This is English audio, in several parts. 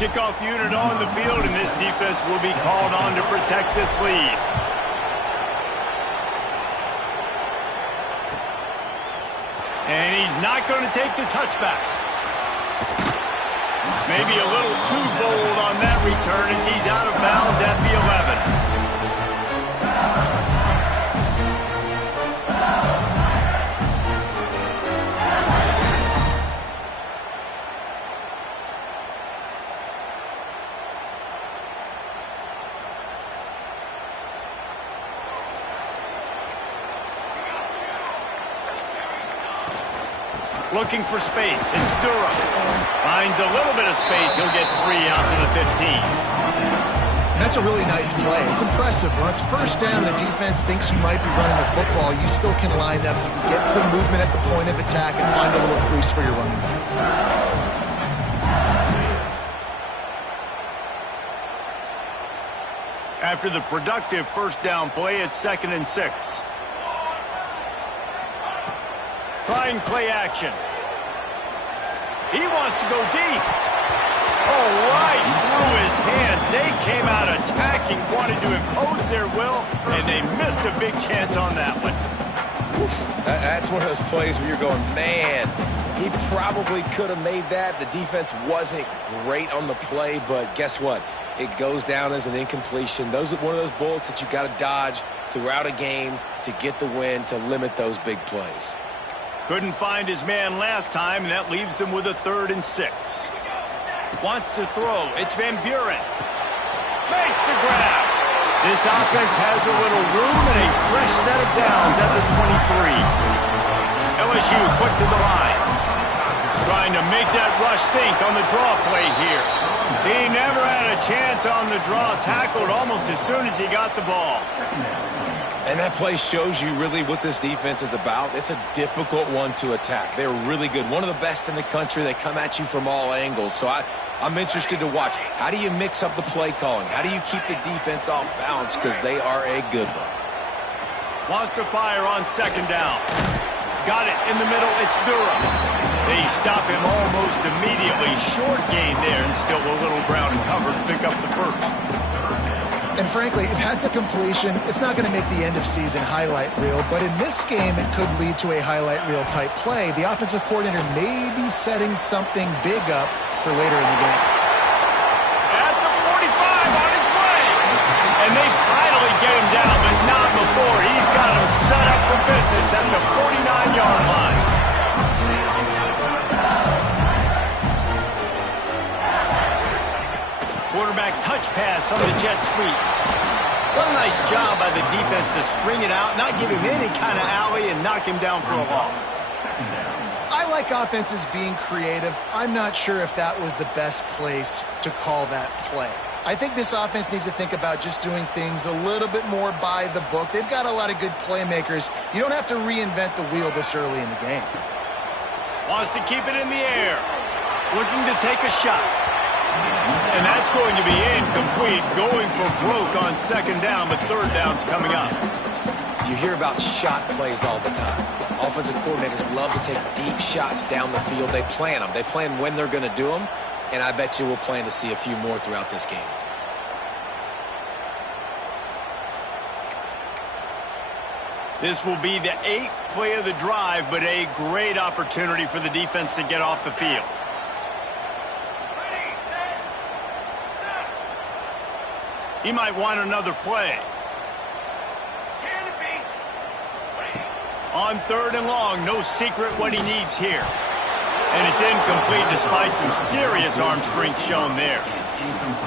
Kickoff unit on the field, and this defense will be called on to protect this lead. And he's not going to take the touchback. Maybe a little too bold on that return as he's out of bounds at the 11. Looking for space. It's Durham. Finds a little bit of space. He'll get 3 out to the 15. That's a really nice play. It's impressive. When it's first down, the defense thinks you might be running the football. You still can line up. You can get some movement at the point of attack and find a little crease for your running back. After the productive first down play, it's 2nd and 6. Trying play action. He wants to go deep. Oh, right through his hands. They came out attacking, wanted to impose their will, and they missed a big chance on that one. That's one of those plays where you're going, man, he probably could have made that. The defense wasn't great on the play, but guess what? It goes down as an incompletion. Those are one of those bullets that you got to dodge throughout a game to get the win, to limit those big plays. Couldn't find his man last time, and that leaves him with a 3rd and 6. Wants to throw. It's Van Buren. Makes the grab. This offense has a little room and a fresh set of downs at the 23. LSU quick to the line. Trying to make that rush think on the draw play here. He never had a chance on the draw. Tackled almost as soon as he got the ball. And that play shows you really what this defense is about. It's a difficult one to attack. They're really good. One of the best in the country. They come at you from all angles. So I'm interested to watch. How do you mix up the play calling? How do you keep the defense off balance? Because they are a good one. Wants to fire on 2nd down. Got it in the middle. It's Durham. They stop him almost immediately. Short gain there, and still a little ground and cover to pick up the first. And frankly, if that's a completion, it's not going to make the end-of-season highlight reel. But in this game, it could lead to a highlight reel type play. The offensive coordinator may be setting something big up for later in the game. At the 45, on his way. And they finally get him down, but not before. He's got him set up for business at the 49-yard line. Quarterback touch pass on the jet sweep. What a nice job by the defense to string it out, not give him any kind of alley, and knock him down for a loss. I like offenses being creative. I'm not sure if that was the best place to call that play. I think this offense needs to think about just doing things a little bit more by the book. They've got a lot of good playmakers. You don't have to reinvent the wheel this early in the game. Wants to keep it in the air. Looking to take a shot. And that's going to be incomplete. Going for broke on 2nd down, but 3rd down's coming up. You hear about shot plays all the time. Offensive coordinators love to take deep shots down the field. They plan them. They plan when they're going to do them, and I bet you we'll plan to see a few more throughout this game. This will be the 8th play of the drive, but a great opportunity for the defense to get off the field. He might want another play. On 3rd and long, no secret what he needs here. And it's incomplete despite some serious arm strength shown there.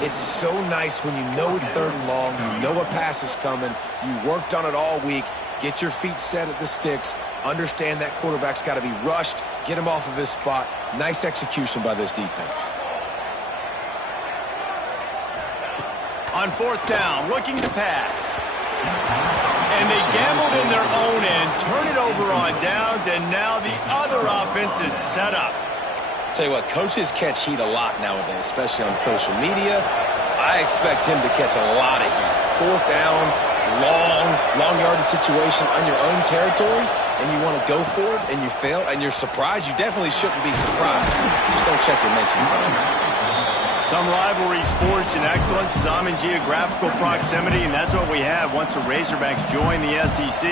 It's so nice when you know it's 3rd and long, you know a pass is coming, you worked on it all week, get your feet set at the sticks, understand that quarterback's got to be rushed, get him off of his spot. Nice execution by this defense. On 4th down, looking to pass. And they gambled in their own end, turn it over on downs, and now the other offense is set up. Tell you what, coaches catch heat a lot nowadays, especially on social media. I expect him to catch a lot of heat. 4th down, long yardage situation on your own territory, and you want to go for it, and you fail, and you're surprised. You definitely shouldn't be surprised. Just don't check your mentions. So Some rivalries forged in excellence, some in geographical proximity, and that's what we have once the Razorbacks joined the SEC.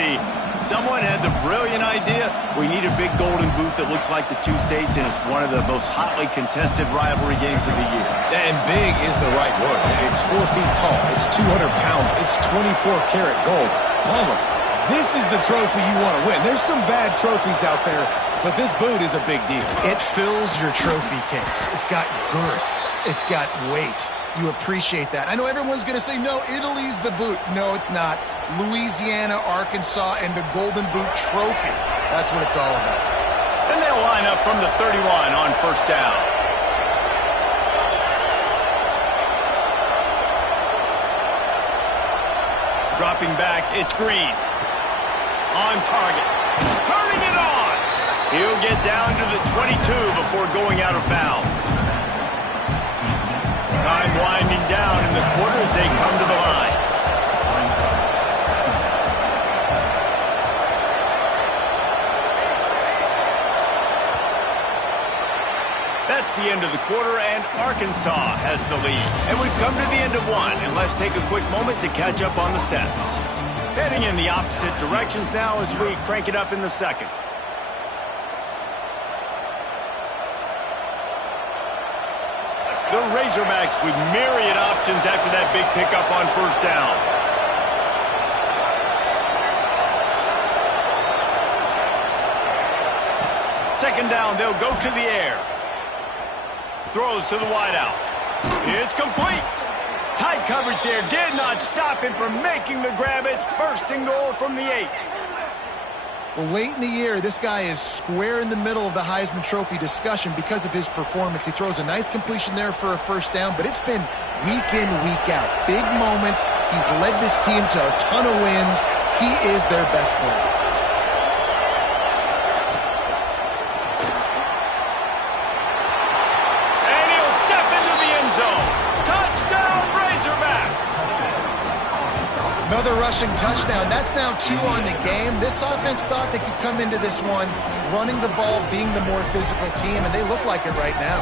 Someone had the brilliant idea, we need a big golden boot that looks like the two states, and it's one of the most hotly contested rivalry games of the year. And big is the right word. It's 4 feet tall. It's 200 pounds. It's 24-karat gold. Palmer, this is the trophy you want to win. There's some bad trophies out there, but this boot is a big deal. It fills your trophy case. It's got girth. It's got weight. You appreciate that. I know everyone's going to say, no, Italy's the boot. No, it's not. Louisiana, Arkansas, and the Golden Boot Trophy. That's what it's all about. And they'll line up from the 31 on first down. Dropping back, it's Green. On target. Turning it on. He'll get down to the 22 before going out of bounds. Time winding down in the quarter as they come to the line. That's the end of the quarter, and Arkansas has the lead. And we've come to the end of one, and let's take a quick moment to catch up on the stats. Heading in the opposite directions now as we crank it up in the second. The Razorbacks with myriad options after that big pickup on first down. Second down, they'll go to the air. Throws to the wideout. It's complete. Tight coverage there did not stop him from making the grab. It's first and goal from the 8. Well, late in the year, this guy is square in the middle of the Heisman Trophy discussion because of his performance. He throws a nice completion there for a first down, but it's been week in, week out. Big moments. He's led this team to a ton of wins. He is their best player. And he'll step into the end zone. Touchdown, Razorbacks! Another rushing touchdown. That's now 2 on the game. This offense thought they could come into this one running the ball, being the more physical team, and they look like it right now.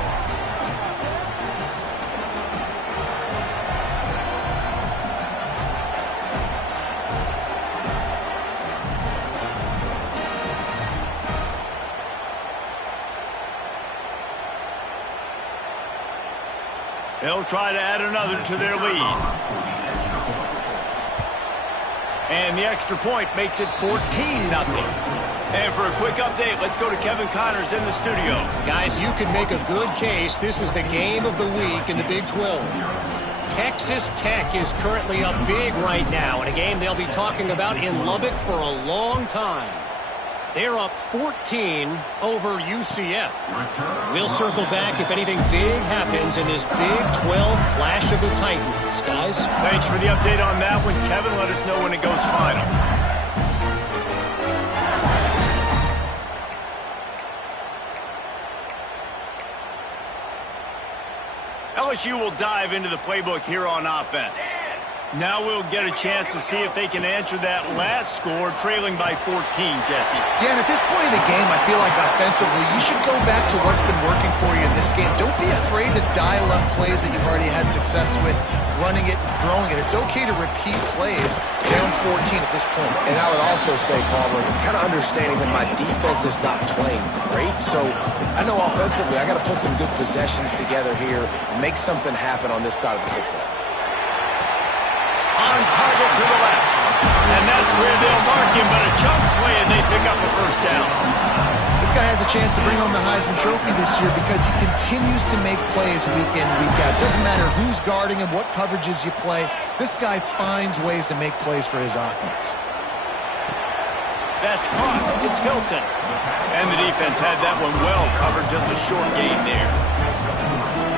They'll try to add another to their lead. And the extra point makes it 14-0. And for a quick update, let's go to Kevin Connors in the studio. Guys, you can make a good case. This is the game of the week in the Big 12. Texas Tech is currently up big right now in a game they'll be talking about in Lubbock for a long time. They're up 14 over UCF. We'll circle back if anything big happens in this Big 12 Clash of the Titans. Guys? Thanks for the update on that one, Kevin. Let us know when it goes final. LSU will dive into the playbook here on offense. Now we'll get a chance to see if they can answer that last score, trailing by 14, Jesse. Yeah, and at this point in the game, I feel like offensively, you should go back to what's been working for you in this game. Don't be afraid to dial up plays that you've already had success with, running it and throwing it. It's okay to repeat plays down 14 at this point. And I would also say, Palmer, kind of understanding that my defense is not playing great, so I know offensively I got to put some good possessions together here, make something happen on this side of the football. On target to the left. And that's where they'll mark him, but a chunk play and they pick up the first down. This guy has a chance to bring home the Heisman Trophy this year because he continues to make plays week in, week out. Doesn't matter who's guarding him, what coverages you play. This guy finds ways to make plays for his offense. That's caught. It's Hilton. And the defense had that one well covered, just a short gain there.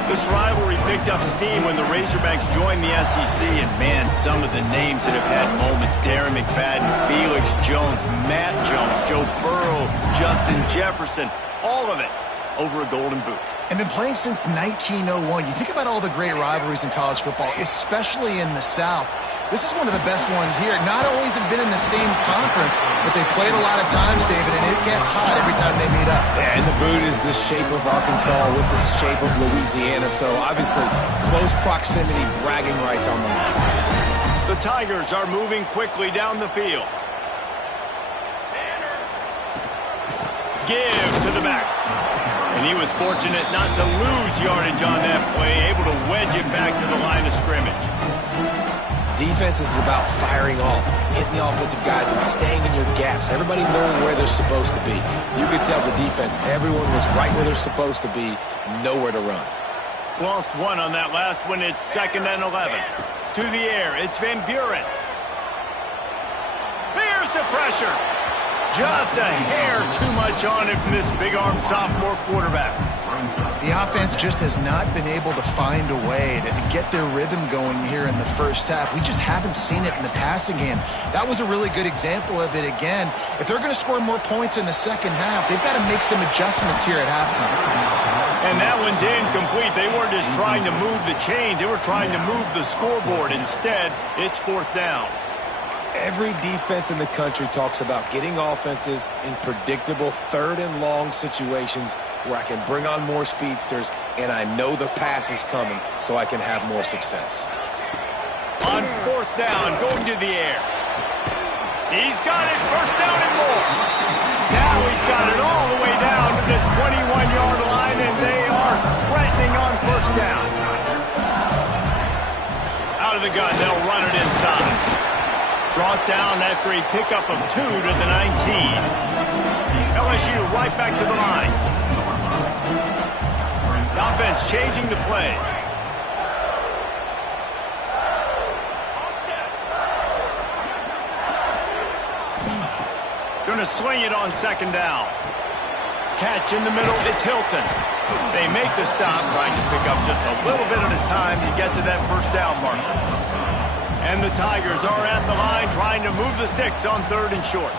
This rivalry picked up steam when the Razorbacks joined the SEC, and man, some of the names that have had moments: Darren McFadden, Felix Jones, Matt Jones, Joe Burrow, Justin Jefferson, all of it over a golden boot. And been playing since 1901. You think about all the great rivalries in college football, especially in the South. This is one of the best ones here. Not always have been in the same conference, but they played a lot of times, David, and it gets hot every time they meet up. Yeah, and the boot is the shape of Arkansas with the shape of Louisiana, so obviously close proximity, bragging rights on the line. The Tigers are moving quickly down the field. Give to the back. And he was fortunate not to lose yardage on that play, able to wedge it back to the line of scrimmage. Defense is about firing off, hitting the offensive guys, and staying in your gaps. Everybody knowing where they're supposed to be. You could tell the defense, everyone was right where they're supposed to be, nowhere to run. Lost one on that last one. It's 2nd and 11. To the air, it's Van Buren. Here's the pressure. Just a hair too much on it from this big-armed sophomore quarterback. The offense just has not been able to find a way to get their rhythm going here in the first half. We just haven't seen it in the passing game. That was a really good example of it again. If they're going to score more points in the second half, they've got to make some adjustments here at halftime. And that one's incomplete. They weren't just trying to move the chains. They were trying to move the scoreboard. Instead, it's 4th down. Every defense in the country talks about getting offenses in predictable 3rd and long situations where I can bring on more speedsters and I know the pass is coming so I can have more success. On 4th down, going to the air. He's got it, 1st down and more. Now he's got it all the way down to the 21-yard line, and they are threatening on 1st down. Out of the gun, they'll run it inside. Brought down after a pickup of 2 to the 19. LSU right back to the line. The offense changing the play. Going to swing it on 2nd down. Catch in the middle, it's Hilton. They make the stop, trying to pick up just a little bit at a time to get to that 1st down marker. And the Tigers are at the line trying to move the sticks on 3rd and short.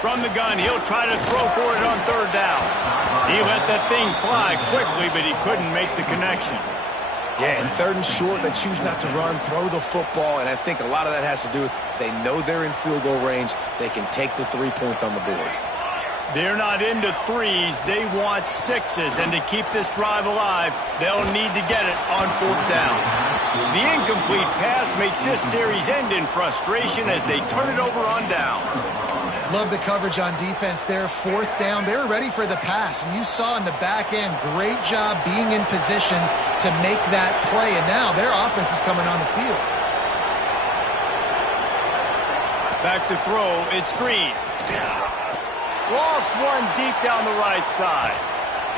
From the gun, he'll try to throw for it on 3rd down. He let that thing fly quickly, but he couldn't make the connection. Yeah, and 3rd and short, they choose not to run, throw the football, and I think a lot of that has to do with they know they're in field goal range. They can take the 3 points on the board. They're not into 3s. They want 6s. And to keep this drive alive, they'll need to get it on 4th down. The incomplete pass makes this series end in frustration as they turn it over on downs. Love the coverage on defense there. 4th down, they were ready for the pass. And you saw in the back end, great job being in position to make that play. And now their offense is coming on the field. Back to throw, it's Green. Lost one deep down the right side.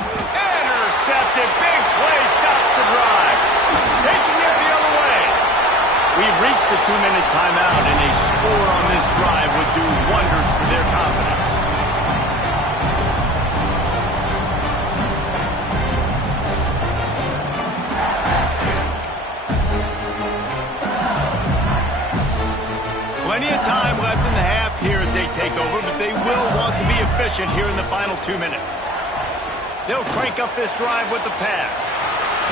Intercepted. Big play stops the drive. Taking it the other way. We've reached the 2-minute timeout, and a score on this drive would do wonders for their confidence. Plenty of time left in the half here as they take over, but they will want to be efficient here in the final 2 minutes. They'll crank up this drive with the pass.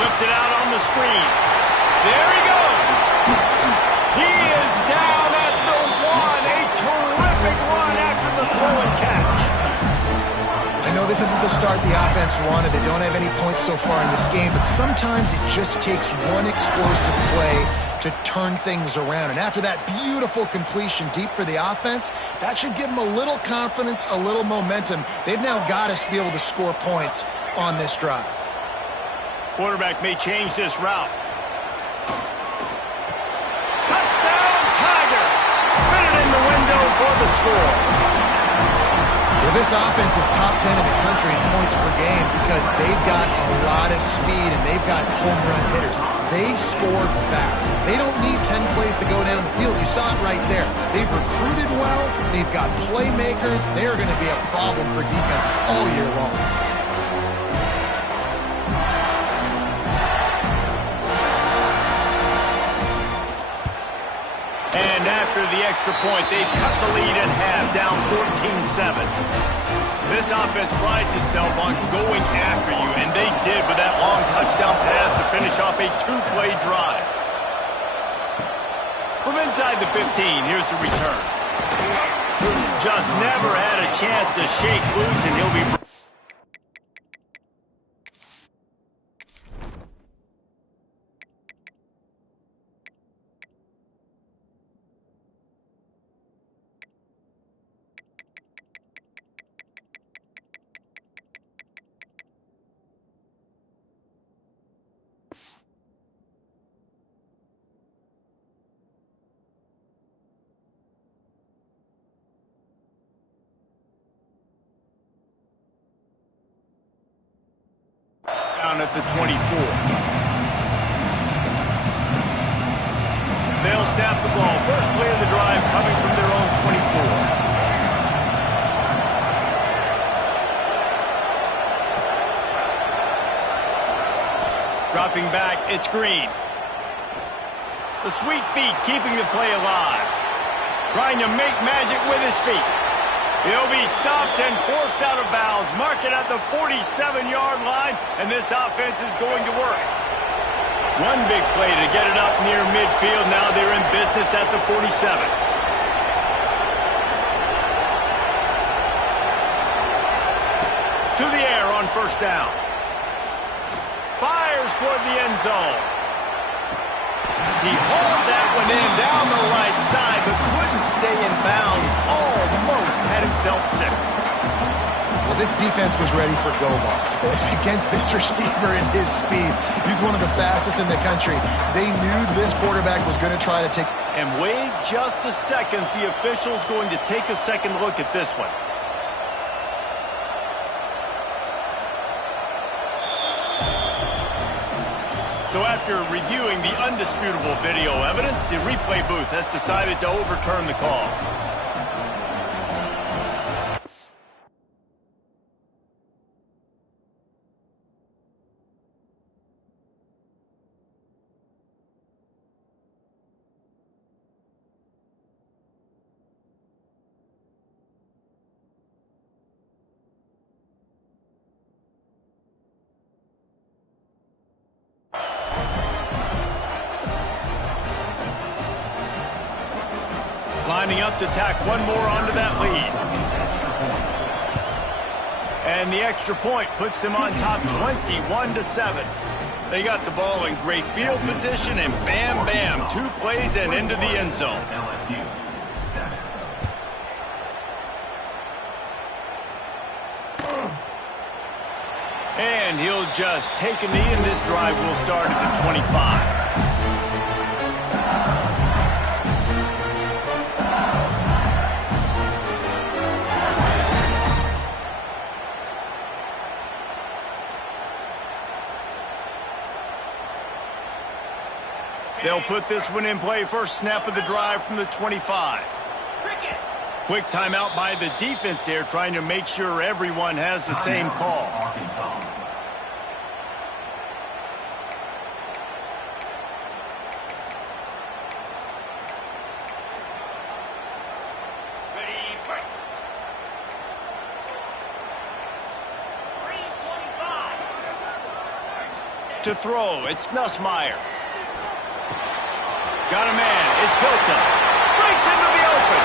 Flips it out on the screen. There he goes. He is down at the 1. A terrific run after the throw and catch. I know this isn't the start the offense wanted. They don't have any points so far in this game, but sometimes it just takes one explosive play to turn things around. And after that beautiful completion deep for the offense, that should give them a little confidence, a little momentum. They've now got us to be able to score points on this drive. Quarterback may change this route. Touchdown, Tigers! Fit it in the window for the score. Well, this offense is top 10 in the country in points per game because they've got a lot of speed and they've got home run hitters. They score fast. They don't need 10 plays to go down the field. You saw it right there. They've recruited well. They've got playmakers. They are going to be a problem for defenses all year long. And after the extra point, they've cut the lead in half, down 14-7. This offense prides itself on going after you, and they did with that long touchdown pass to finish off a two-play drive. From inside the 15, here's the return. Just never had a chance to shake loose, and he'll be... down at the 24. They'll snap the ball. First play of the drive coming from their own 24. Dropping back, it's Green. The sweet feet keeping the play alive. Trying to make magic with his feet. He'll be stopped and forced out of bounds. Mark it at the 47-yard line, and this offense is going to work. One big play to get it up near midfield. Now they're in business at the 47. To the air on first down. Fires toward the end zone. He hauled that one in down the right side, but couldn't stay in bounds. Almost had himself 6. Well, this defense was ready for go balls. Against this receiver and his speed, he's one of the fastest in the country. They knew this quarterback was going to try to take... And wait just a second. The official's going to take a second look at this one. So after reviewing the undisputable video evidence, the replay booth has decided to overturn the call. Lining up to tack one more onto that lead. And the extra point puts them on top 21-7. They got the ball in great field position, and bam, bam, 2 plays and into the end zone. LSU 7. And he'll just take a knee, and this drive will start at the 25. They'll put this one in play. First snap of the drive from the 25. Quick timeout by the defense there, trying to make sure everyone has the same call. To throw, it's Nussmeier. Got a man, it's Hilton. Breaks into the open.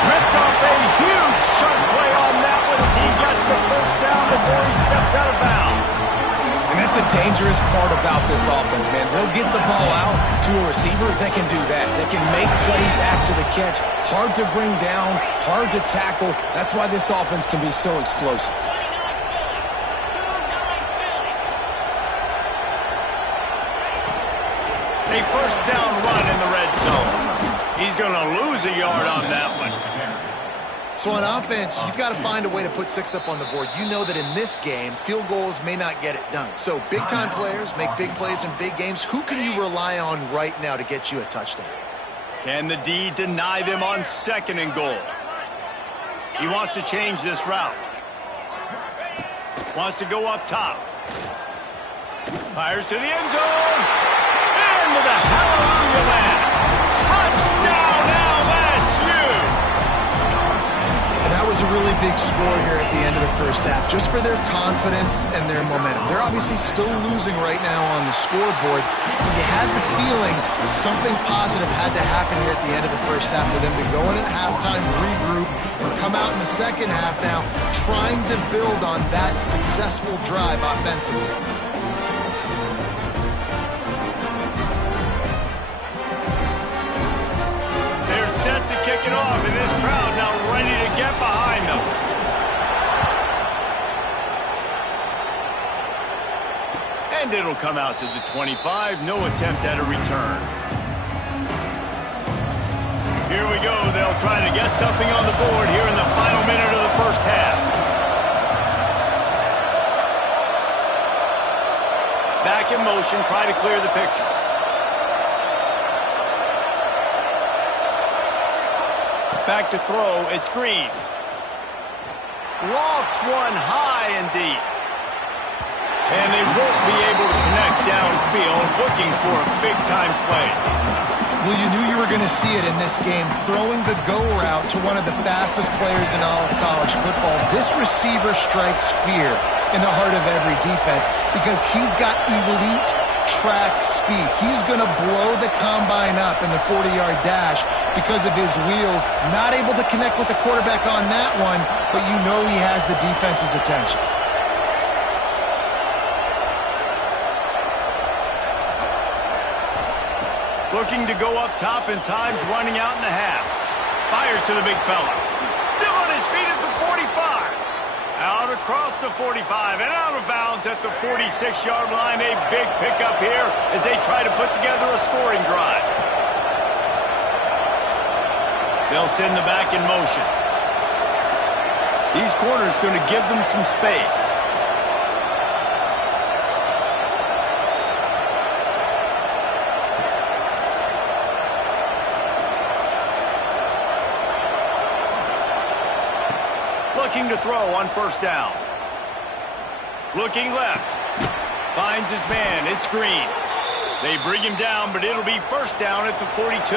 Ripped off a huge sharp play on that one as he gets the first down before he steps out of bounds. And that's the dangerous part about this offense, man. They'll get the ball out to a receiver. They can do that. They can make plays after the catch. Hard to bring down, hard to tackle. That's why this offense can be so explosive. A first down run in the red zone. He's going to lose a yard on that one. So on offense, you've got to find a way to put 6 up on the board. You know that in this game, field goals may not get it done. So big-time players make big plays in big games. Who can you rely on right now to get you a touchdown? Can the D deny them on 2nd and goal? He wants to change this route. Wants to go up top. Fires to the end zone. Into the hallelujah land. Touchdown LSU! And that was was a really big score here at the end of the first half, just for their confidence and their momentum. They're obviously still losing right now on the scoreboard, but you had the feeling something positive had to happen here at the end of the first half for them to go in at halftime, regroup, and come out in the second half now trying to build on that successful drive offensively. Set to kick it off, and this crowd now ready to get behind them. And it'll come out to the 25. No attempt at a return. Here we go. They'll try to get something on the board here in the final minute of the first half. Back in motion, try to clear the picture. Back to throw, it's Green. Lofts one high and deep. And they won't be able to connect downfield, looking for a big-time play. Well, you knew you were going to see it in this game, throwing the go route to one of the fastest players in all of college football. This receiver strikes fear in the heart of every defense because he's got elite track speed. He's going to blow the combine up in the 40-yard dash because of his wheels. Not able to connect with the quarterback on that one, but you know he has the defense's attention. Looking to go up top, and time's running out in the half. Fires to the big fella. Still on his feet at the 45. Out across the 45 and out of bounds at the 46-yard line. A big pickup here as they try to put together a scoring drive. They'll send the back in motion. These corners going to give them some space. Looking to throw on first down. Looking left. Finds his man. It's Green. They bring him down, but it'll be first down at the 42.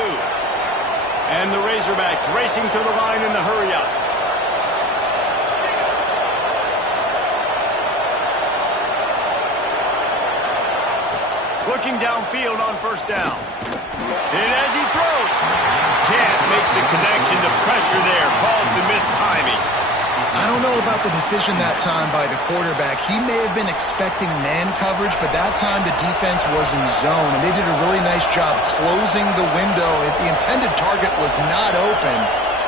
And the Razorbacks racing to the line in the hurry-up. Looking downfield on first down. And as he throws, can't make the connection. The pressure there caused the missed timing. I don't know about the decision that time by the quarterback. He may have been expecting man coverage, but that time the defense was in zone, and they did a really nice job closing the window. The intended target was not open,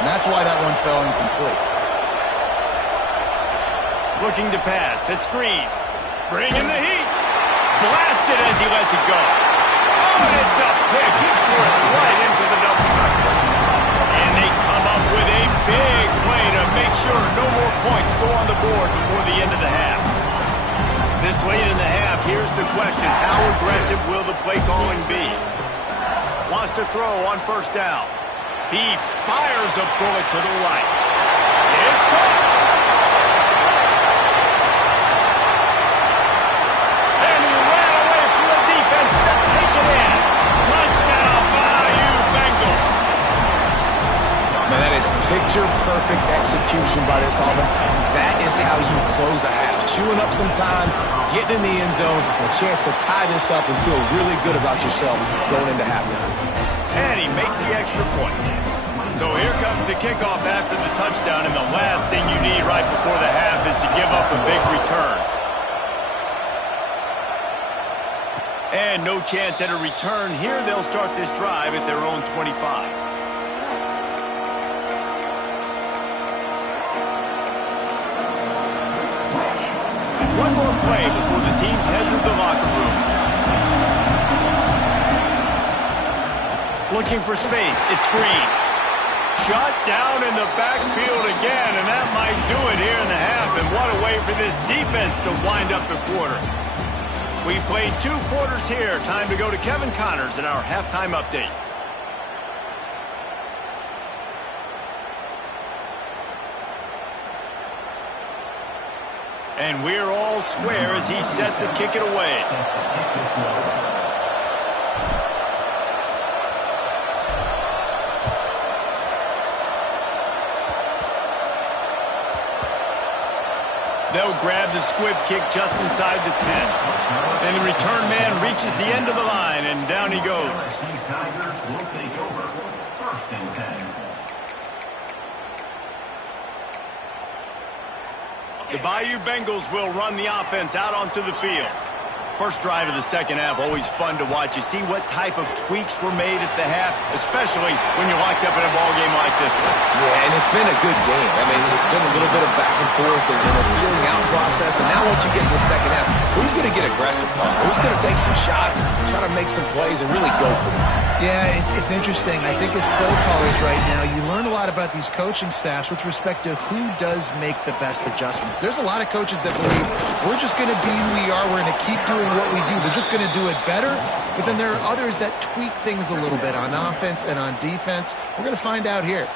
and that's why that one fell incomplete. Looking to pass. It's Green. Bringing the heat. Blasted as he lets it go. Oh, and it's a pick. He threw it right into the double coverage. And they come up with a big play to make sure no more points go on the board before the end of the half. This late in the half, here's the question. How aggressive will the play calling be? Wants to throw on first down. He fires a bullet to the right. It's caught. And he ran away from the defense to take it in. Touchdown, Bayou Bengals. Man, that is picture-perfect execution by this offense. That is how you close a half. Chewing up some time, getting in the end zone, a chance to tie this up and feel really good about yourself going into halftime. And he makes the extra point. So here comes the kickoff after the touchdown, and the last thing you need right before the half is to give up a big return. And no chance at a return. Here they'll start this drive at their own 25. One more play before the teams head to the locker rooms. Looking for space. It's Green. Shut down in the backfield again, and that might do it here in the half. And what a way for this defense to wind up the quarter. We played 2 quarters here. Time to go to Kevin Connors in our halftime update. And we're all square as he's set to kick it away. They'll grab the squib kick just inside the 10. And the return man reaches the end of the line, and down he goes. Tigers will take over. 1st and 10. The Bayou Bengals will run the offense out onto the field. First drive of the second half, always fun to watch. You see what type of tweaks were made at the half, especially when you're locked up in a ball game like this one. Yeah, and it's been a good game. I mean, it's been a little bit of back and forth and a feeling out process. And now once you get in the second half, who's going to get aggressive, Paul? Who's going to take some shots, try to make some plays, and really go for it? Yeah, it's interesting. I think as play callers right now, you learn a lot about these coaching staffs with respect to who does make the best adjustments. There's a lot of coaches that believe we're just going to be who we are. We're going to keep doing what we do. We're just going to do it better. But then there are others that tweak things a little bit on offense and on defense. We're going to find out here.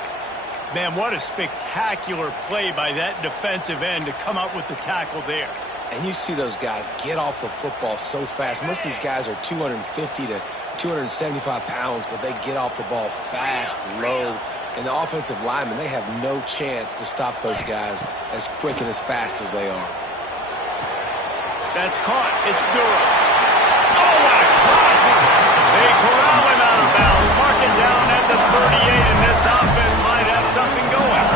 Man, what a spectacular play by that defensive end to come up with the tackle there. And you see those guys get off the football so fast. Most of these guys are 250 to 275 pounds, but they get off the ball fast, low. And the offensive linemen, they have no chance to stop those guys as quick and as fast as they are. That's caught. It's Durham. Oh, what a cut! They corral him out of bounds, mark it down at the 38, and this offense might have something going.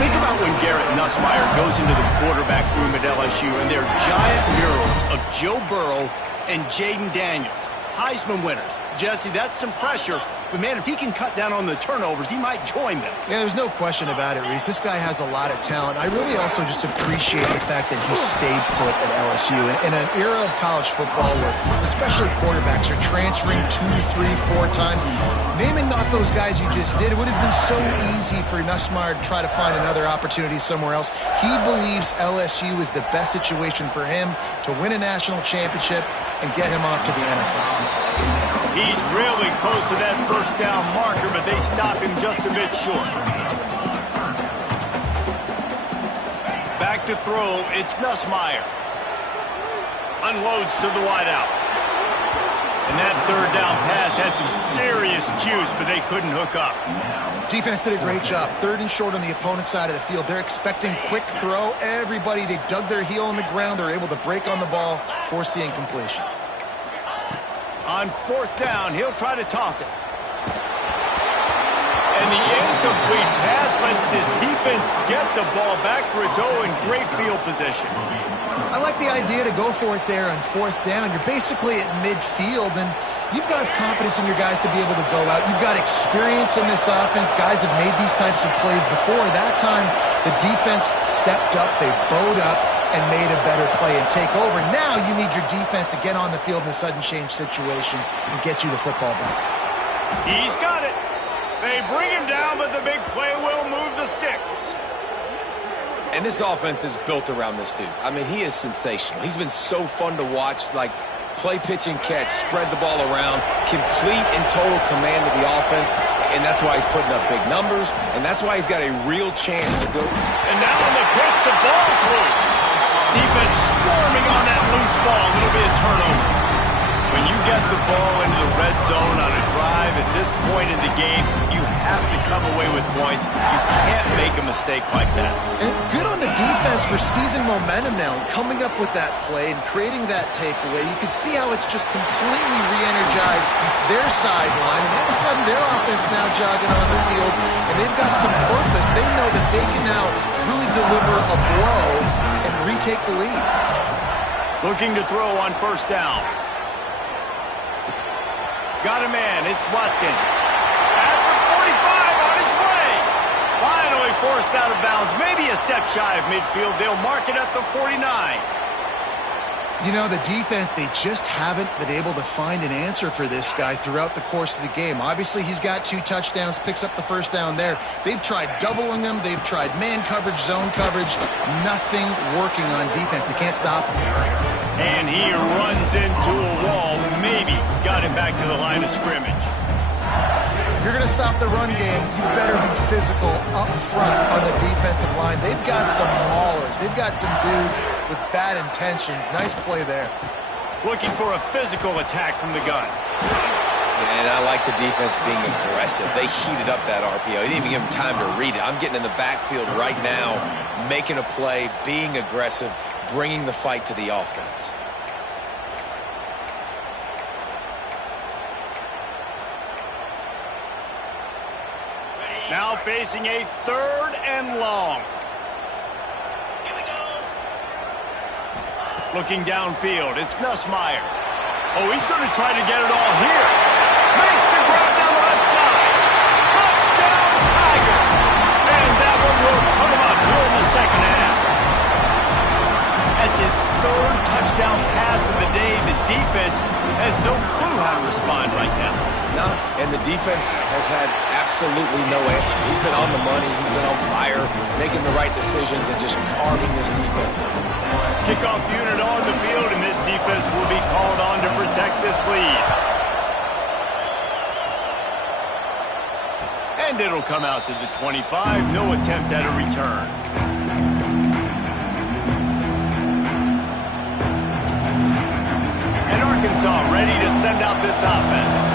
Think about when Garrett Nussmeier goes into the quarterback room at LSU, and there are giant murals of Joe Burrow and Jaden Daniels, Heisman winners. Jesse, that's some pressure. But, man, if he can cut down on the turnovers, he might join them. Yeah, there's no question about it, Reese. This guy has a lot of talent. I really also just appreciate the fact that he stayed put at LSU. In an era of college football where especially quarterbacks are transferring 2, 3, 4 times, naming off those guys you just did, it would have been so easy for Nussmeier to try to find another opportunity somewhere else. He believes LSU is the best situation for him to win a national championship and get him off to the NFL. He's really close to that first down marker, but they stop him just a bit short. Back to throw, it's Nussmeier. Unloads to the wideout. And that third down pass had some serious juice, but they couldn't hook up. Defense did a great job. 3rd and short on the opponent's side of the field. They're expecting quick throw. Everybody, they dug their heel on the ground. They're able to break on the ball, force the incompletion. On 4th down, he'll try to toss it. And the incomplete pass lets this defense get the ball back for its own great field position. I like the idea to go for it there on 4th down. You're basically at midfield, and you've got confidence in your guys to be able to go out. You've got experience in this offense. Guys have made these types of plays before. That time, the defense stepped up. They bowed up and made a better play and take over. Now you need your defense to get on the field in a sudden change situation and get you the football back. He's got it. They bring him down, but the big play will move the sticks. And this offense is built around this dude. I mean, he is sensational. He's been so fun to watch, like play, pitch, and catch, spread the ball around, complete and total command of the offense, and that's why he's putting up big numbers, and that's why he's got a real chance to go. And now on the pitch, the ball's loose. Defense swarming on that loose ball. It'll be a turnover. When you get the ball into the red zone on a drive at this point in the game, you have to come away with points. You can't make a mistake like that. And good on the defense for seizing momentum now and coming up with that play and creating that takeaway. You can see how it's just completely re-energized their sideline, and all of a sudden their offense now jogging on the field, and they've got some purpose. They know that they can now really deliver a blow and retake the lead. Looking to throw on 1st down. Got a man. It's Watkins. At the 45 on his way. Finally forced out of bounds. Maybe a step shy of midfield. They'll mark it at the 49. You know, the defense, they just haven't been able to find an answer for this guy throughout the course of the game. Obviously, he's got 2 touchdowns, picks up the 1st down there. They've tried doubling him. They've tried man coverage, zone coverage. Nothing working on defense. They can't stop him. And he runs into a wall. Maybe got him back to the line of scrimmage. If you're going to stop the run game, you better be physical up front on the defensive line. They've got some maulers. They've got some dudes with bad intentions. Nice play there. Looking for a physical attack from the gun. And I like the defense being aggressive. They heated up that RPO. He didn't even give him time to read it. I'm getting in the backfield right now, making a play, being aggressive, bringing the fight to the offense. Now facing a 3rd and long. Looking downfield, it's Nussmeier. Oh, he's going to try to get it all here. Makes the grab down the right side. Touchdown, Tiger. And that one will put him up here in the second half. That's his 3rd touchdown pass of the day. The defense has no clue how to respond right now. No, and the defense has had absolutely no answer. He's been on the money. He's been on fire, making the right decisions and just carving this defense up. Kickoff unit on the field, and this defense will be called on to protect this lead. And it'll come out to the 25. No attempt at a return. And Arkansas ready to send out this offense.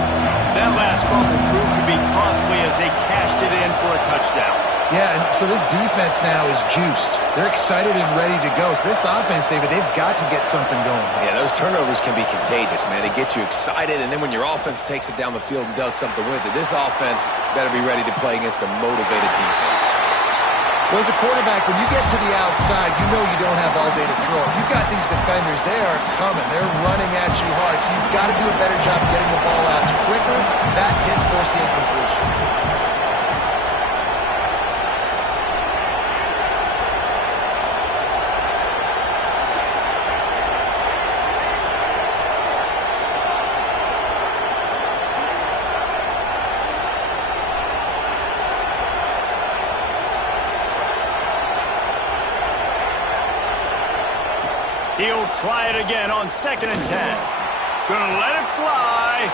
That last fumble proved to be costly as they cashed it in for a touchdown. Yeah, and so this defense now is juiced. They're excited and ready to go. So this offense, David, they've got to get something going. Yeah, those turnovers can be contagious, man. They get you excited, and then when your offense takes it down the field and does something with it, this offense better be ready to play against a motivated defense. Well, as a quarterback, when you get to the outside, you know you don't have all day to throw. You've got these defenders. They are coming. They're running at you hard. So you've got to do a better job getting the ball out quicker. That hit forced the incompletion. He'll try it again on 2nd and 10. Gonna let it fly.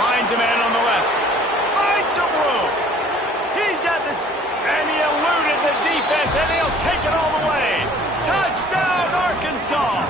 Finds a man on the left. Finds some room. He's at the... and he eluded the defense, and he'll take it all the way. Touchdown, Arkansas!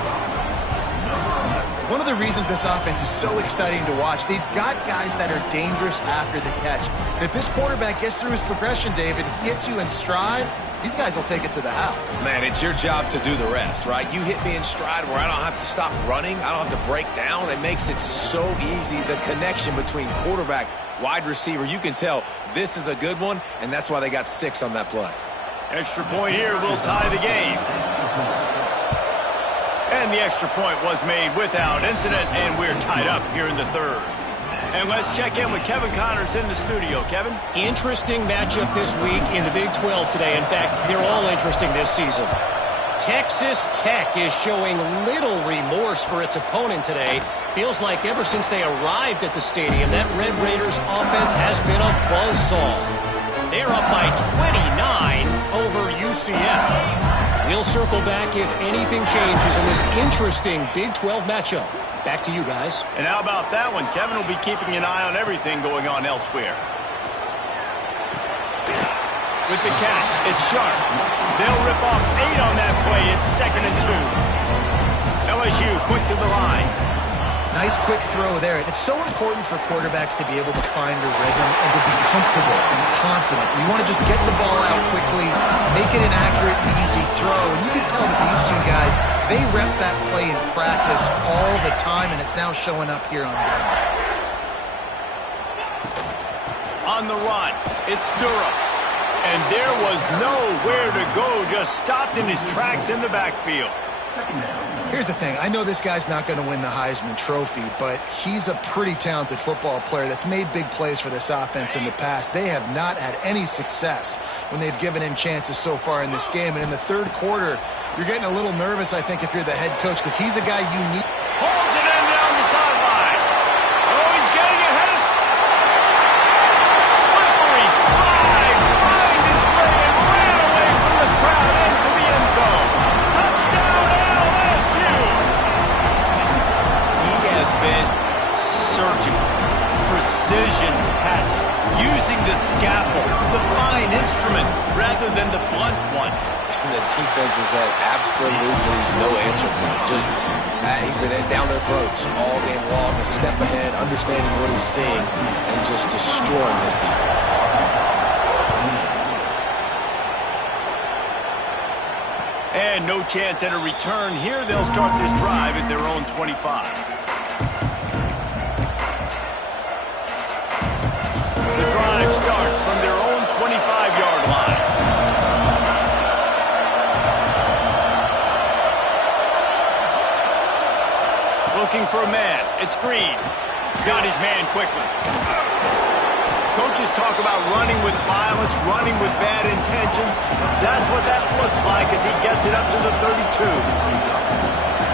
One of the reasons this offense is so exciting to watch, they've got guys that are dangerous after the catch. And if this quarterback gets through his progression, David, hits you in stride, these guys will take it to the house. Man, it's your job to do the rest, right? You hit me in stride where I don't have to stop running. I don't have to break down. It makes it so easy. The connection between quarterback, wide receiver, you can tell this is a good one, and that's why they got 6 on that play. Extra point here will tie the game. And the extra point was made without incident, and we're tied up here in the 3rd. And let's check in with Kevin Connors in the studio. Kevin? Interesting matchup this week in the Big 12 today. In fact, they're all interesting this season. Texas Tech is showing little remorse for its opponent today. Feels like ever since they arrived at the stadium, that Red Raiders offense has been a buzzsaw. They're up by 29 over UCF. We'll circle back if anything changes in this interesting Big 12 matchup. Back to you guys. And how about that one? Kevin will be keeping an eye on everything going on elsewhere. With the catch, it's Sharp. They'll rip off 8 on that play. It's 2nd and 2. LSU quick to the line. Nice quick throw there. It's so important for quarterbacks to be able to find a rhythm and to be comfortable and confident. You want to just get the ball out quickly, make it an accurate, easy throw. And you can tell that these two guys, they rep that play in practice all the time, and it's now showing up here on game. On the run, it's Durham. And there was nowhere to go, just stopped in his tracks in the backfield. Here's the thing. I know this guy's not going to win the Heisman Trophy, but he's a pretty talented football player that's made big plays for this offense in the past. They have not had any success when they've given him chances so far in this game. And in the 3rd quarter, you're getting a little nervous, I think, if you're the head coach, because he's a guy you need. Pulls it in down the sideline. Oh, he's getting ahead of... slippery slide. Find his way and ran away from the crowd into the end zone. Touchdown, LSU. He has been surgical. Precision passes. Using the scalpel, the fine instrument, rather than the blunt one. And the defense has had absolutely no answer for him. Just He's been down their throats all game long, a step ahead, understanding what he's seeing, and just destroying this defense. And no chance at a return here. They'll start this drive at their own 25. The drive starts from their own 25-yard line. Looking for a man. It's Green. Got his man quickly. Coaches talk about running with violence, running with bad intentions. That's what that looks like as he gets it up to the 32.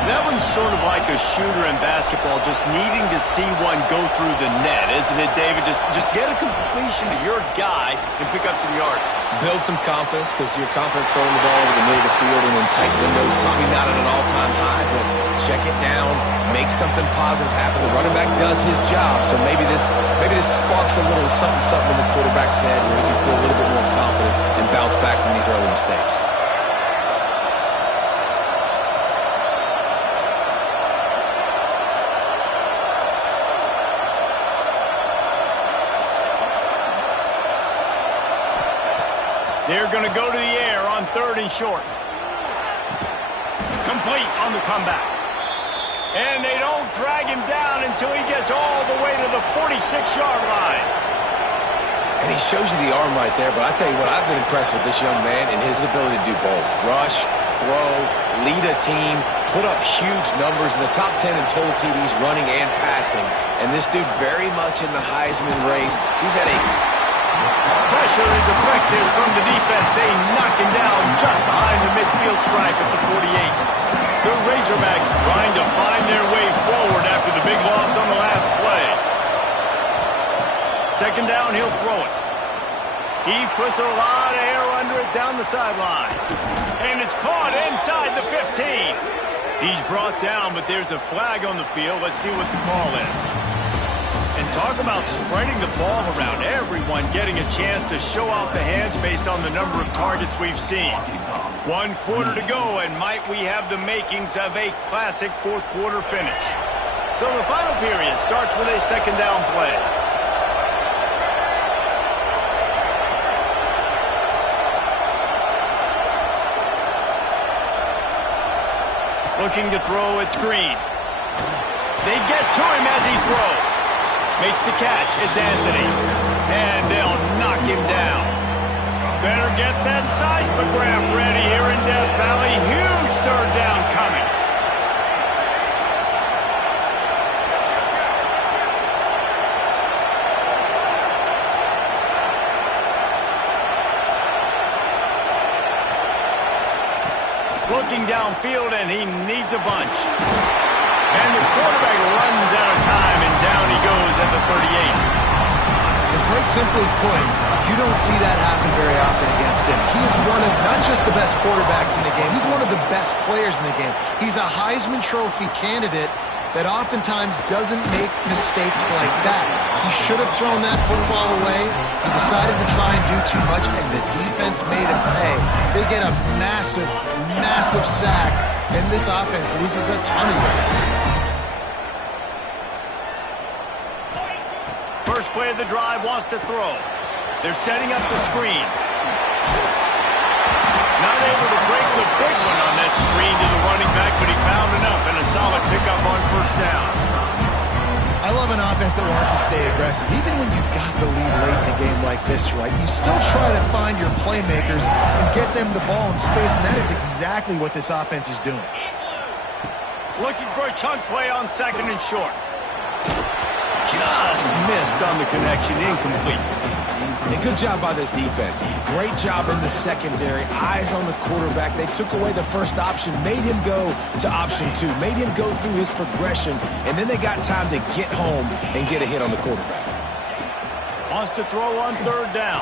That one's sort of like a shooter in basketball, just needing to see one go through the net, isn't it, David? Just get a completion to your guy and pick up some yards. Build some confidence, because your confidence throwing the ball over the middle of the field and in tight windows, probably not at an all-time high, but check it down, make something positive happen. The running back does his job, so maybe this sparks a little something in the quarterback's head where he can feel a little bit more confident and bounce back from these early mistakes. They're going to go to the air on 3rd and short. Complete on the comeback. And they don't drag him down until he gets all the way to the 46-yard line. And he shows you the arm right there, but I tell you what, I've been impressed with this young man and his ability to do both. Rush, throw, lead a team, put up huge numbers in the top 10 in total TDs running and passing. And this dude very much in the Heisman race. He's at a... Pressure is effective from the defense. They knock him down just behind the midfield stripe at the 48. The Razorbacks trying to find their way forward after the big loss on the last play. 2nd down, he'll throw it. He puts a lot of air under it down the sideline. And it's caught inside the 15. He's brought down, but there's a flag on the field. Let's see what the call is. And talk about spreading the ball around, everyone getting a chance to show off the hands based on the number of targets we've seen. 1 quarter to go, and might we have the makings of a classic 4th quarter finish. So the final period starts with a 2nd down play. Looking to throw, it's Green. They get to him as he throws. Makes the catch, it's Anthony. And they'll knock him down. Better get that seismograph ready here in Death Valley. Huge 3rd down coming. Looking downfield, and he needs a bunch. And the quarterback runs out of time, and down he goes at the 38. And quite simply put, you don't see that happen very often against him. He is one of not just the best quarterbacks in the game, he's one of the best players in the game. He's a Heisman Trophy candidate that oftentimes doesn't make mistakes like that. He should have thrown that football away. He decided to try and do too much, and the defense made him pay. They get a massive, massive sack, and this offense loses a ton of yards. First play of the drive, wants to throw. They're setting up the screen. Not able to break the big one on that screen to the running back, but he found enough and a solid pickup on 1st down. I love an offense that wants to stay aggressive. Even when you've got the lead late in a game like this, right, you still try to find your playmakers and get them the ball in space, and that is exactly what this offense is doing. Looking for a chunk play on 2nd and short. Just missed on the connection, incomplete. A good job by this defense. Great job in the secondary. Eyes on the quarterback. They took away the first option, made him go to option 2, made him go through his progression, and then they got time to get home and get a hit on the quarterback. Wants to throw on 3rd down.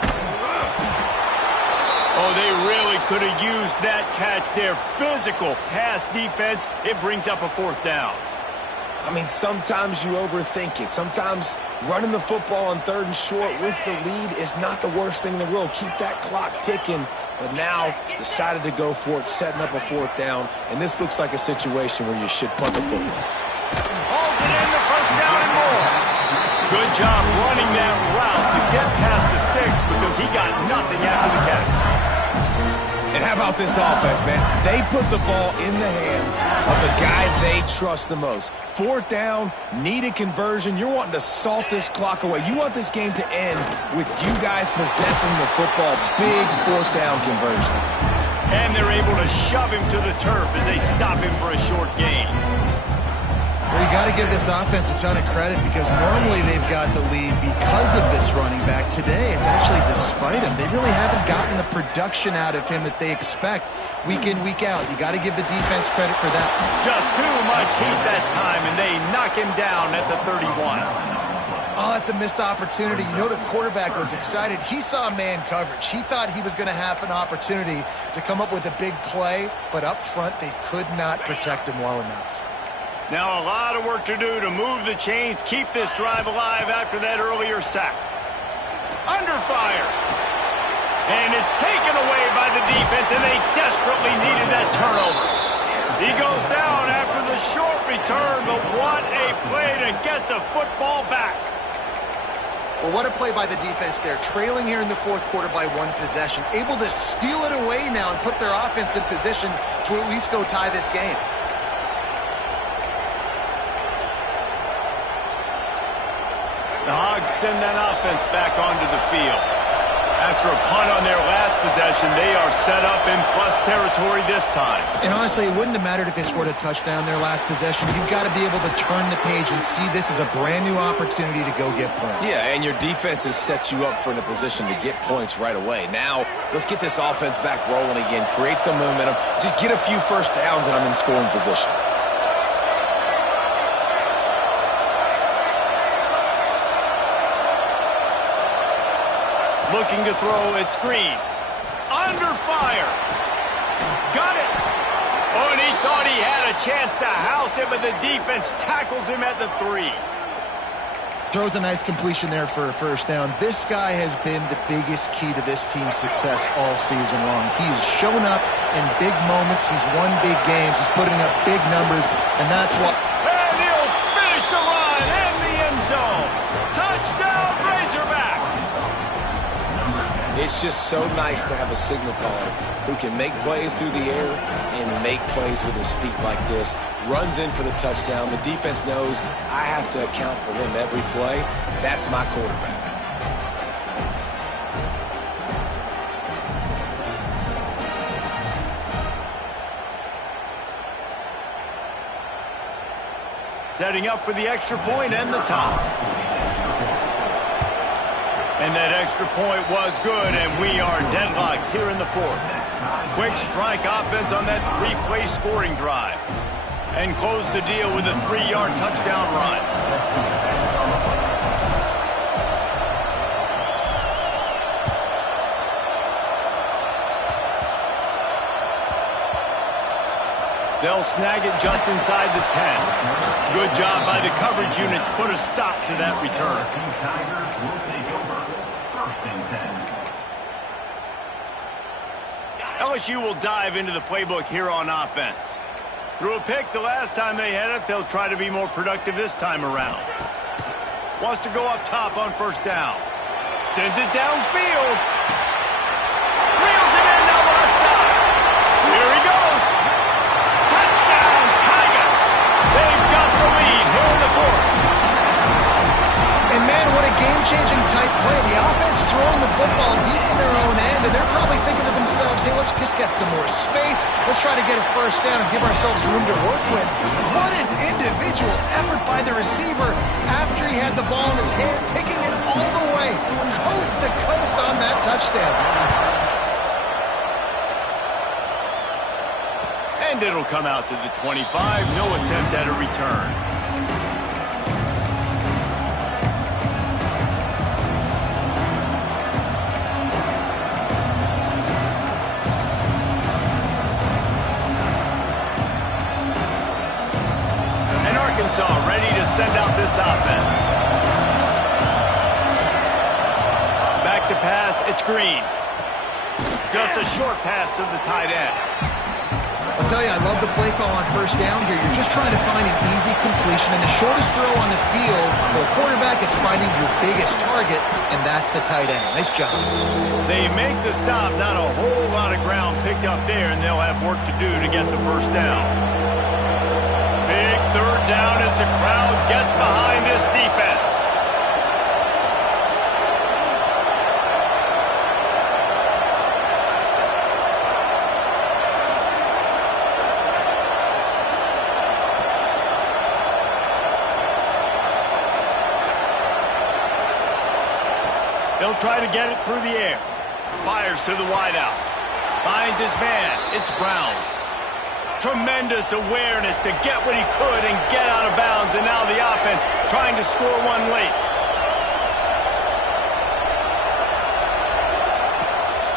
Oh, they really could have used that catch there. Physical pass defense. It brings up a 4th down. I mean, sometimes you overthink it. Sometimes running the football on 3rd and short with the lead is not the worst thing in the world. Keep that clock ticking but now decided to go for it, setting up a 4th down, and this looks like a situation where you should punt the football. Hauls it in the 1st down and more. Good job running that route to get past the sticks because he got nothing after the catch. And how about this offense, man? They put the ball in the hands of the guy they trust the most. 4th down, needed conversion. You're wanting to salt this clock away. You want this game to end with you guys possessing the football. Big 4th down conversion. And they're able to shove him to the turf as they stop him for a short gain. Well, you got to give this offense a ton of credit because normally they've got the lead because of this running back. Today, it's actually despite him. They really haven't gotten the production out of him that they expect week in, week out. You got to give the defense credit for that. Just too much heat that time, and they knock him down at the 31. Oh, that's a missed opportunity. You know the quarterback was excited. He saw man coverage. He thought he was going to have an opportunity to come up with a big play, but up front, they could not protect him well enough. Now a lot of work to do to move the chains, keep this drive alive after that earlier sack. Under fire. And it's taken away by the defense, and they desperately needed that turnover. He goes down after the short return, but what a play to get the football back. Well, what a play by the defense there. Trailing here in the 4th quarter by 1 possession. Able to steal it away now and put their offense in position to at least go tie this game. The Hogs send that offense back onto the field. After a punt on their last possession, they are set up in plus territory this time. And honestly, it wouldn't have mattered if they scored a touchdown their last possession. You've got to be able to turn the page and see this as a brand new opportunity to go get points. Yeah, and your defense has set you up for in a position to get points right away. Now, let's get this offense back rolling again, create some momentum, just get a few 1st downs, and I'm in scoring position. Looking to throw, it's Green. Under fire. Got it. Oh, and he thought he had a chance to house him, but the defense tackles him at the 3. Throws a nice completion there for a 1st down. This guy has been the biggest key to this team's success all season long. He's shown up in big moments. He's won big games. He's putting up big numbers, and that's what... And he'll finish the run in the end zone. Touchdown, Razorbacks. It's just so nice to have a signal caller who can make plays through the air and make plays with his feet like this. Runs in for the touchdown. The defense knows I have to account for him every play. That's my quarterback. Setting up for the extra point and the top. And that extra point was good, and we are deadlocked here in the 4th. Quick strike offense on that 3-play scoring drive. And close the deal with a 3-yard touchdown run. They'll snag it just inside the 10. Good job by the coverage unit to put a stop to that return. Tigers will take over. 1st and 10. LSU will dive into the playbook here on offense. Threw a pick the last time they had it. They'll try to be more productive this time around. Wants to go up top on 1st down. Sends it downfield. Reels it in now outside. Here he goes. Touchdown, Tigers. They've got the lead here in the 4th. And man, what a game-changing type play. The offense throwing the football deep in their own end, and they're probably thinking to themselves, hey, let's just get some more space. Let's try to get a 1st down and give ourselves room to work with. What an individual effort by the receiver after he had the ball in his hand, taking it all the way, coast to coast on that touchdown. And it'll come out to the 25. No attempt at a return. Arkansas ready to send out this offense. Back to pass, it's Green. Just a short pass to the tight end. I'll tell you, I love the play call on first down here. You're just trying to find an easy completion, and the shortest throw on the field for a quarterback is finding your biggest target, and that's the tight end. Nice job. They make the stop. Not a whole lot of ground picked up there, and they'll have work to do to get the first down. Big third down as the crowd gets behind this defense. He'll try to get it through the air. Fires to the wideout. Finds his man. It's Brown. Tremendous awareness to get what he could and get out of bounds. And now the offense trying to score one late.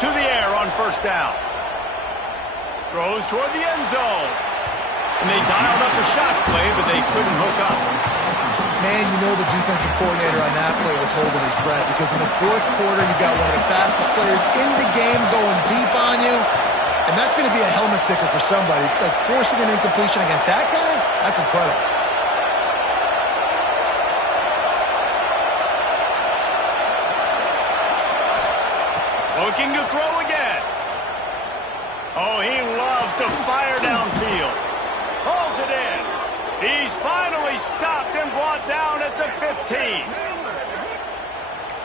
To the air on first down. Throws toward the end zone. And they dialed up a shot play, but they couldn't hook up. Man, you know the defensive coordinator on that play was holding his breath, because in the fourth quarter, you've got one of the fastest players in the game going deep on you, and that's going to be a helmet sticker for somebody. Like, forcing an incompletion against that guy, that's incredible. Looking to throw again. Oh, he loves to fire downfield. Hauls it in. He's finally stopped and brought down at the 15.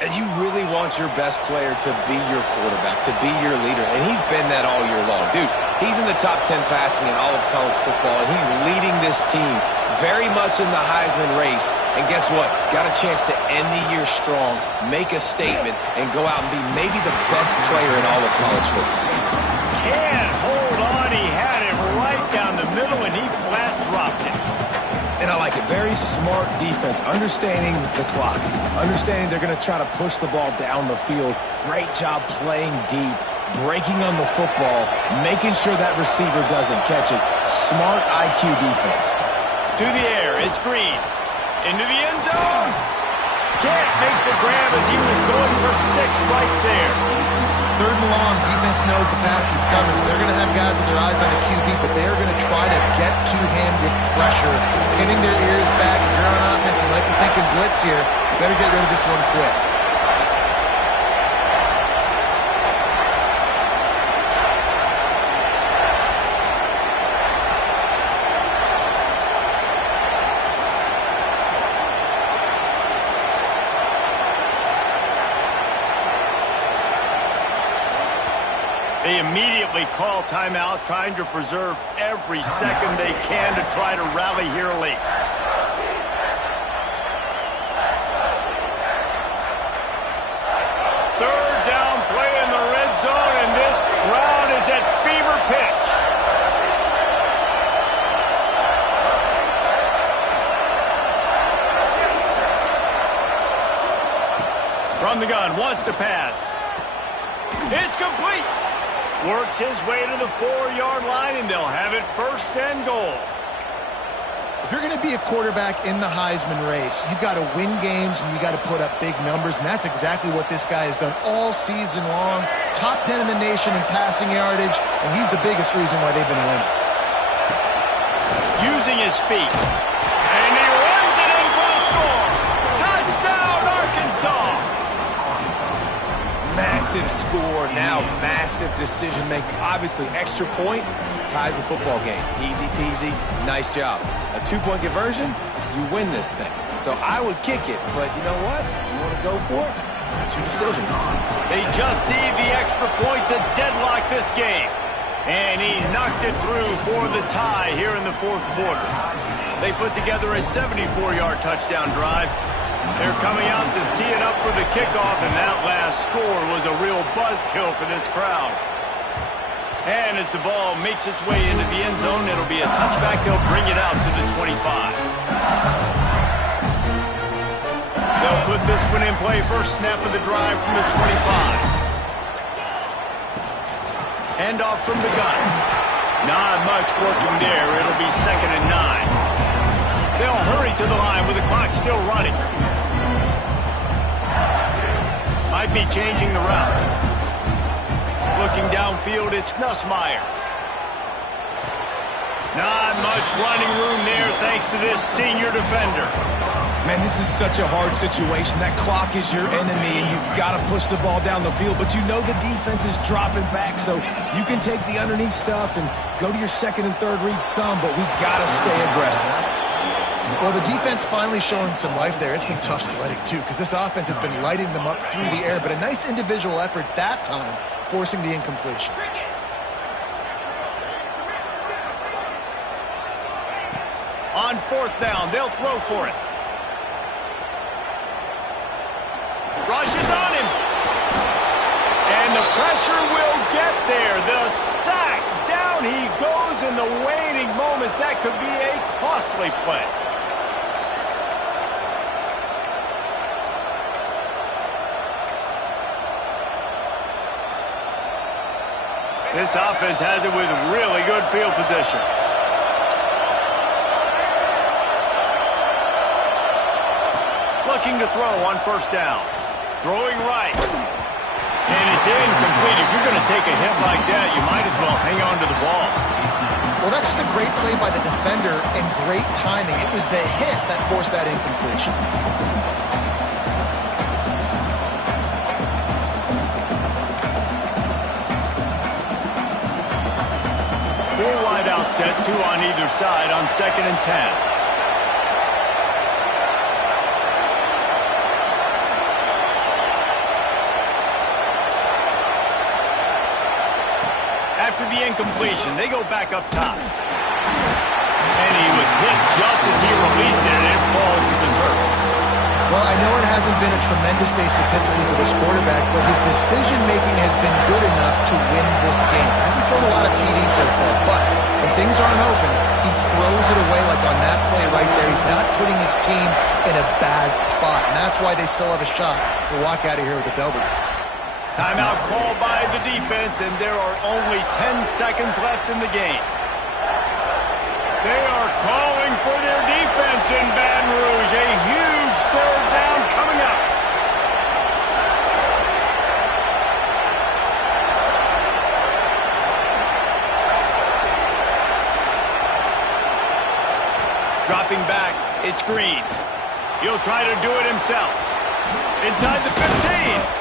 And you really want your best player to be your quarterback, to be your leader. And he's been that all year long. Dude, he's in the top 10 passing in all of college football, and he's leading this team very much in the Heisman race. And guess what? Got a chance to end the year strong, make a statement, and go out and be maybe the best player in all of college football. Can't hold on. He had it right down the middle, and he flat dropped it. And I like it. Very smart defense, understanding the clock, understanding they're going to try to push the ball down the field. Great job playing deep, breaking on the football, making sure that receiver doesn't catch it. Smart IQ defense. To the air, it's Green. Into the end zone. Can't make the grab as he was going for 6 right there. Third and long, defense knows the pass is coming, so they're going to have guys with their eyes on the QB, but they're going to try to get to him with pressure, pinning their ears back. If you're on offense, you might be thinking blitz here. You better get rid of this one quick. They immediately call timeout, trying to preserve every second they can to try to rally here late. Third down play in the red zone, and this crowd is at fever pitch. From the gun, wants to pass. It's complete. Works his way to the 4-yard line, and they'll have it first and goal. If you're going to be a quarterback in the Heisman race, you've got to win games and you got to put up big numbers, and that's exactly what this guy has done all season long. Top 10 in the nation in passing yardage, and he's the biggest reason why they've been winning. Using his feet, and he runs it in for the score. Touchdown, Arkansas! Massive score, now massive decision-making. Obviously, extra point ties the football game. Easy peasy, nice job. A 2-point conversion, you win this thing. So I would kick it, but you know what? You want to go for it? That's your decision. They just need the extra point to deadlock this game. And he knocks it through for the tie here in the fourth quarter. They put together a 74-yard touchdown drive. They're coming out to tee it up for the kickoff, and that last score was a real buzzkill for this crowd. And as the ball makes its way into the end zone, it'll be a touchback. They'll bring it out to the 25. They'll put this one in play. First snap of the drive from the 25. Handoff from the gun. Not much working there. It'll be 2nd and 9. They'll hurry to the line with the clock still running. Might be changing the route. Looking downfield, it's Nussmeier. Not much running room there thanks to this senior defender. Man, this is such a hard situation. That clock is your enemy, and you've got to push the ball down the field. But you know the defense is dropping back, so you can take the underneath stuff and go to your second and third read some, but we got to stay aggressive. Well, the defense finally showing some life there. It's been tough sledding, too, because this offense has been lighting them up through the air, but a nice individual effort that time, forcing the incompletion. On fourth down, they'll throw for it. Rushes on him. And the pressure will get there. The sack. Down he goes in the waning moments. That could be a costly play. This offense has it with really good field position. Looking to throw on first down. Throwing right. And it's incomplete. If you're going to take a hit like that, you might as well hang on to the ball. Well, that's just a great play by the defender and great timing. It was the hit that forced that incompletion. Full wide out set, two on either side on 2nd and 10. After the incompletion, they go back up top. And he was hit just as he released it, and it falls to the turf. Well, I know it hasn't been a tremendous day statistically for this quarterback, but his decision-making has been good enough to win this game. He hasn't thrown a lot of TDs so far, but when things aren't open, he throws it away like on that play right there. He's not putting his team in a bad spot, and that's why they still have a shot to walk out of here with a W. Timeout called by the defense, and there are only 10 seconds left in the game. They are calling for their defense in Baton Rouge. A huge third down coming up. Dropping back, it's Green. He'll try to do it himself. Inside the 15.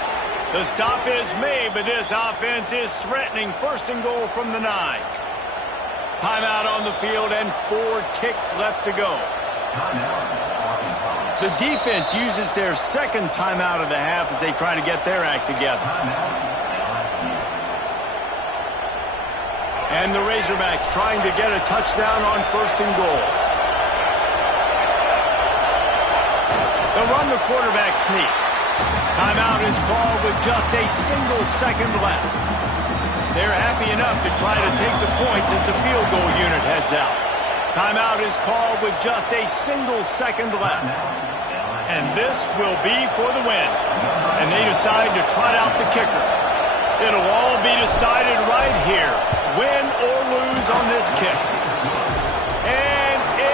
The stop is made, but this offense is threatening. 1st and goal from the 9. Timeout on the field and 4 ticks left to go. The defense uses their second timeout of the half as they try to get their act together. And the Razorbacks trying to get a touchdown on 1st and goal. They'll run the quarterback sneak. Timeout is called with just a single second left. They're happy enough to try to take the points as the field goal unit heads out. Timeout is called with just a single second left. And this will be for the win. And they decide to trot out the kicker. It'll all be decided right here, win or lose on this kick.